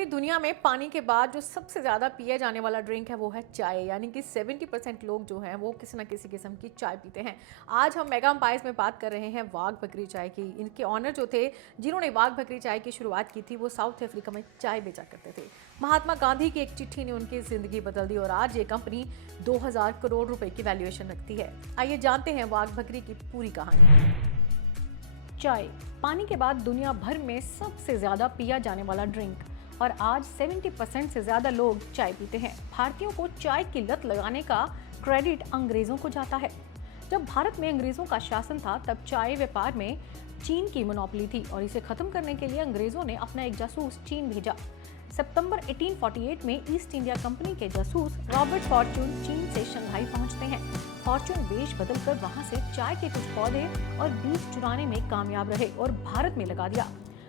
पूरी दुनिया में पानी के बाद जो सबसे ज़्यादा पिया जाने वाला ड्रिंक है वो है चाय। यानी कि 70% लोग जो हैं वो किसी ना किसी किस्म की चाय पीते हैं। आज हम मेगा एम्पायर्स में बात कर रहे हैं वाघ बकरी चाय की। इनके ऑनर जो थे, जिन्होंने वाघ बकरी चाय की शुरुआत की थी, वो साउथ अफ्रीका में चाय बेचा करते थे। महात्मा गांधी की एक चिट्ठी ने उनकी जिंदगी बदल दी और आज ये कंपनी 2000 करोड़ रुपए की वैल्यूएशन रखती है। आइए जानते हैं वाघ बकरी की पूरी कहानी। चाय पानी के बाद दुनिया भर में सबसे ज्यादा पिया जाने वाला ड्रिंक और आज 70% से ज्यादा लोग चाय पीते हैं। भारतीयों को चाय की लत लगाने का क्रेडिट अंग्रेजों को जाता है। जब भारत में अंग्रेजों का शासन था तब चाय व्यापार में चीन की मोनोपोली थी और इसे खत्म करने के लिए अंग्रेजों ने अपना एक जासूस चीन भेजा। सितंबर 1848 में ईस्ट इंडिया कंपनी के जासूस रॉबर्ट फॉर्च्यून चीन से शंघाई पहुंचते हैं। फॉर्च्यून देश बदलकर वहां से चाय के कुछ पौधे और बीज चुराने में कामयाब रहे और भारत में लगा दिया।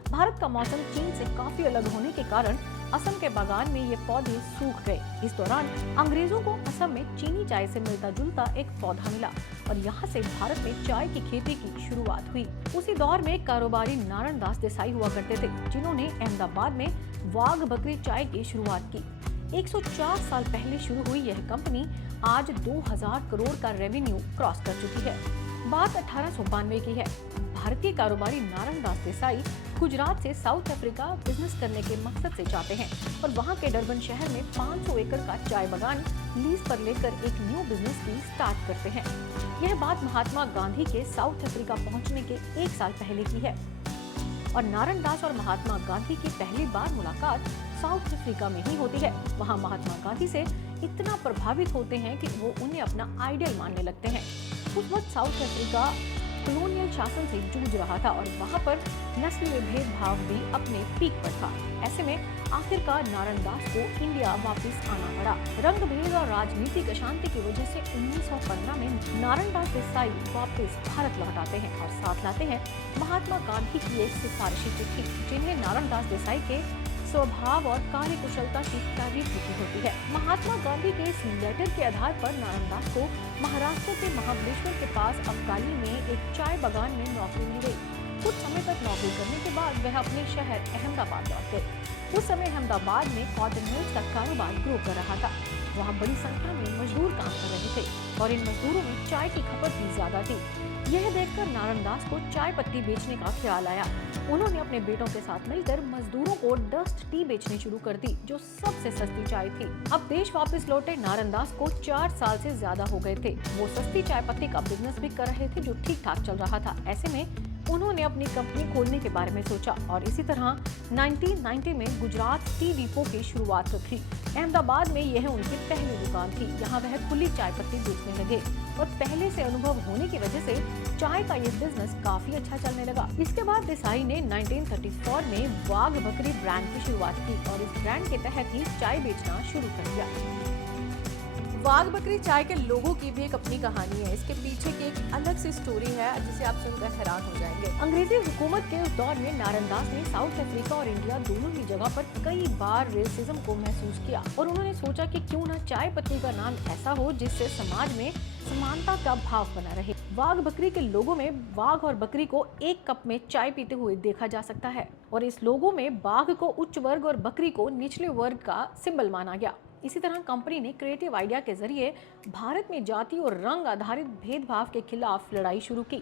भारत का मौसम चीन से काफी अलग होने के कारण असम के बागान में ये पौधे सूख गए। इस दौरान अंग्रेजों को असम में चीनी चाय से मिलता जुलता एक पौधा मिला और यहाँ से भारत में चाय की खेती की शुरुआत हुई। उसी दौर में कारोबारी नारायण दास देसाई हुआ करते थे, जिन्होंने अहमदाबाद में वाघ बकरी चाय की शुरुआत की। 104 साल पहले शुरू हुई यह कंपनी आज 2000 करोड़ का रेवेन्यू क्रॉस कर चुकी है। बात 1892 की है। भारतीय कारोबारी नारायण दास देसाई गुजरात से साउथ अफ्रीका बिजनेस करने के मकसद से जाते हैं और वहां के डरबन शहर में 500 एकड़ का चाय बागान लीज पर लेकर एक न्यू बिजनेस की स्टार्ट करते हैं। यह बात महात्मा गांधी के साउथ अफ्रीका पहुंचने के 1 साल पहले की है और नारायण दास और महात्मा गांधी की पहली बार मुलाकात साउथ अफ्रीका में ही होती है। वहां महात्मा गांधी से इतना प्रभावित होते हैं कि वो उन्हें अपना आइडियल मानने लगते हैं। उस वक्त साउथ अफ्रीका कॉलोनियल शासन से जूझ रहा था और वहां पर नस्लीय भेदभाव भी अपने पीक पर था। ऐसे में आखिरकार नारायण दास को इंडिया वापस आना पड़ा। रंग भेद और राजनीतिक अशांति की वजह से 1915 में नारायण दास देसाई वापस भारत लौट आते हैं और साथ लाते हैं महात्मा गांधी की एक सिफारिशी चिट्ठी, जिन्हें नारायण दास देसाई के स्वभाव और कार्य कुशलता की तारीफ लिखी होती है। महात्मा गांधी के इस लेटर के आधार पर नारायण दास को महाराष्ट्र के महाबलेश्वर के पास अबकाली में एक चाय बागान में नौकरी मिल गई। कुछ समय तक नौकरी करने के बाद वह अपने शहर अहमदाबाद लौट गए। उस समय अहमदाबाद में कॉटन मिल्स का कारोबार ग्रो कर रहा था। वहाँ बड़ी संख्या में मजदूर काम कर रहे थे और इन मजदूरों में चाय की खपत भी ज्यादा थी। यह देखकर नारायण दास को चाय पत्ती बेचने का ख्याल आया। उन्होंने अपने बेटों के साथ मिलकर मजदूरों को डस्ट टी बेचनी शुरू कर दी, जो सबसे सस्ती चाय थी। अब देश वापस लौटे नारायण दास को 4 साल से ज्यादा हो गए थे। वो सस्ती चाय पत्ती का बिजनेस भी कर रहे थे जो ठीक ठाक चल रहा था। ऐसे में उन्होंने अपनी कंपनी खोलने के बारे में सोचा और इसी तरह 1990 में गुजरात टी डिपो की शुरुआत की। अहमदाबाद में यह उनकी पहली दुकान थी। यहाँ वह खुली चाय पत्ती बेचने लगे और पहले से अनुभव होने की वजह से चाय का ये बिजनेस काफी अच्छा चलने लगा। इसके बाद देसाई ने 1934 में वाघ बकरी ब्रांड की शुरुआत की और इस ब्रांड के तहत ही चाय बेचना शुरू कर दिया। वाघ बकरी चाय के लोगों की भी एक अपनी कहानी है। इसके पीछे की एक अलग सी स्टोरी है जिसे आप सुनकर हैरान हो जाएंगे। अंग्रेजी हुकूमत के उस दौर में नारायण दास ने साउथ अफ्रीका और इंडिया दोनों ही जगह पर कई बार रेसिज्म को महसूस किया और उन्होंने सोचा कि क्यों ना चाय पत्ती का नाम ऐसा हो जिससे समाज में समानता का भाव बना रहे। वाघ बकरी के लोगों में बाघ और बकरी को एक कप में चाय पीते हुए देखा जा सकता है और इस लोगों में बाघ को उच्च वर्ग और बकरी को निचले वर्ग का सिंबल माना गया। इसी तरह कंपनी ने क्रिएटिव आइडिया के जरिए भारत में जाति और रंग आधारित भेदभाव के खिलाफ लड़ाई शुरू की।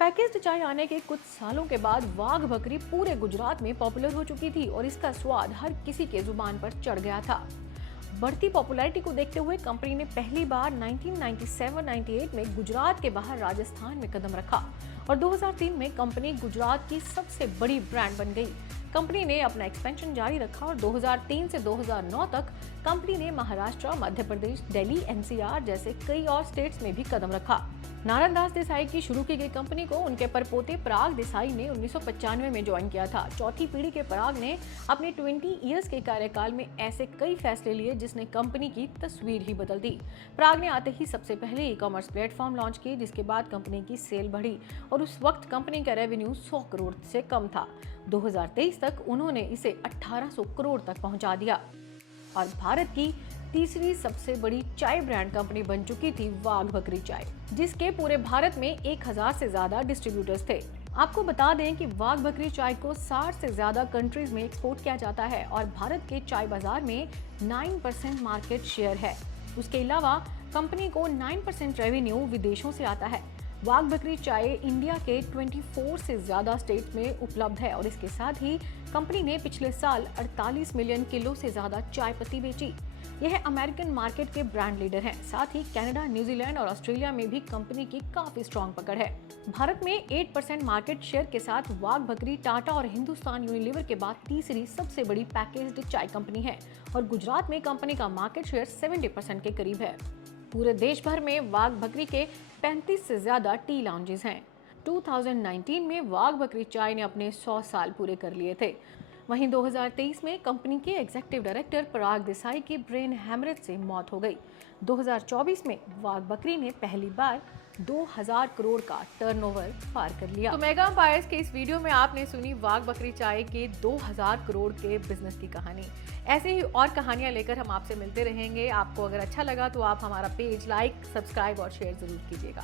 पैकेज्ड चाय आने के कुछ सालों के बाद वाघ बकरी पूरे गुजरात में पॉपुलर हो चुकी थी और इसका स्वाद हर किसी के जुबान पर चढ़ गया था। बढ़ती पॉपुलैरिटी को देखते हुए कंपनी ने पहली बार 1997-98 में गुजरात के बाहर राजस्थान में कदम रखा और 2003 में कंपनी गुजरात की सबसे बड़ी ब्रांड बन गई। कंपनी ने अपना एक्सपेंशन जारी रखा और 2003 से 2009 तक कंपनी ने महाराष्ट्र, मध्य प्रदेश, दिल्ली, एनसीआर जैसे कई और स्टेट्स में भी कदम रखा। नारायण दास देसाई की शुरू की गई कंपनी को उनके परपोते पराग देसाई ने 1995 में ज्वाइन किया था। चौथी पीढ़ी के पराग ने अपने 20 इयर्स के कार्यकाल में ऐसे कई फैसले लिए जिसने कंपनी की तस्वीर ही बदल दी। पराग ने आते ही सबसे पहले ई कॉमर्स प्लेटफॉर्म लॉन्च की, जिसके बाद कंपनी की सेल बढ़ी और उस वक्त कंपनी का रेवेन्यू 100 करोड़ से कम था। 2023 तक उन्होंने इसे 1800 करोड़ तक पहुंचा दिया और भारत की तीसरी सबसे बड़ी चाय ब्रांड कंपनी बन चुकी थी वाघ बकरी चाय, जिसके पूरे भारत में 1000 से ज्यादा डिस्ट्रीब्यूटर्स थे। आपको बता दें कि वाघ बकरी चाय को 60 से ज्यादा कंट्रीज में एक्सपोर्ट किया जाता है और भारत के चाय बाजार में 9% मार्केट शेयर है। उसके अलावा कंपनी को 9% रेवेन्यू विदेशों से आता है। वाघ बकरी चाय इंडिया के 24 से ज्यादा स्टेट में उपलब्ध है और इसके साथ ही कंपनी ने पिछले साल 48 मिलियन किलो से ज्यादा चाय पत्ती बेची। यह अमेरिकन मार्केट के ब्रांड लीडर हैं। साथ ही कनाडा, न्यूजीलैंड और ऑस्ट्रेलिया में भी कंपनी की काफी स्ट्रॉन्ग पकड़ है। भारत में 8% मार्केट शेयर के साथ वाघ बकरी टाटा और हिंदुस्तान यूनिलीवर के बाद तीसरी सबसे बड़ी पैकेज्ड चाय कंपनी है और गुजरात में कंपनी का मार्केट शेयर 70% के करीब है। पूरे देश भर में वाघ बकरी के 35 से ज्यादा टी लाउंजेस हैं। 2019 में वाघ बकरी चाय ने अपने 100 साल पूरे कर लिए थे। वहीं 2023 में कंपनी के एग्जीक्यूटिव डायरेक्टर पराग देसाई की ब्रेन हैमरेज से मौत हो गई। 2024 में वाघ बकरी ने पहली बार 2000 करोड़ का टर्नओवर पार कर लिया। तो मेगा एम्पायर्स के इस वीडियो में आपने सुनी वाघ बकरी चाय के 2000 करोड़ के बिजनेस की कहानी। ऐसे ही और कहानियां लेकर हम आपसे मिलते रहेंगे। आपको अगर अच्छा लगा तो आप हमारा पेज लाइक, सब्सक्राइब और शेयर जरूर कीजिएगा।